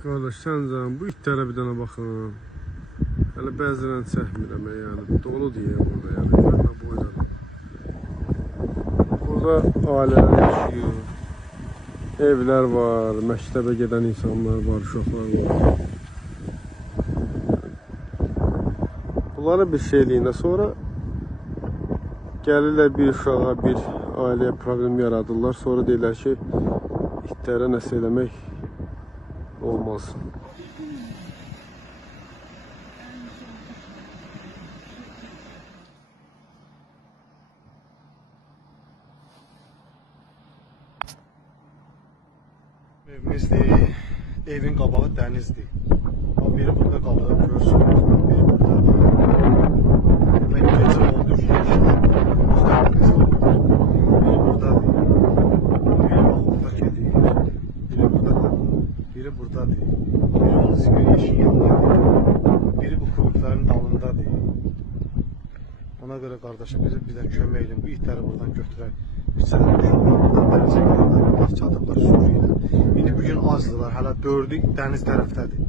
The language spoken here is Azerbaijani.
Qardaş, səncən bu itlərə bir dənə baxın. Hələ bəzilən çəkmirəm, yəni dolu deyə burada, yəni görmə bu oynadı. Burada ailələr yaşayır, evlər var, məktəbə gedən insanlar var, uşaqlar var. Bunları bir şey eləyəndə sonra gəlirlər bir uşağa, bir ailəyə problem yaradırlar. Sonra deyirlər ki, itlərə nəsə eləmək olmaz. Evimizdir, evin qabağı dənizdir. Biri burada qalır, görsün, biri burada. Ben gece oldu ki, biri buradadır, biri bak orada kedi, biri burada qalır, biri buradadır, biri onun sigara yeşin yanındadır, biri bu kubiklərin dalındadır. Ona göre kardeşim bir de kömək edin, bu itləri buradan götürək. Üçədən uşaqlar buradan dənizə gəlirlər, çadıblar sürü ilə. İndi bugün azdılar, hələ 4'ü dəniz tərəfdədir.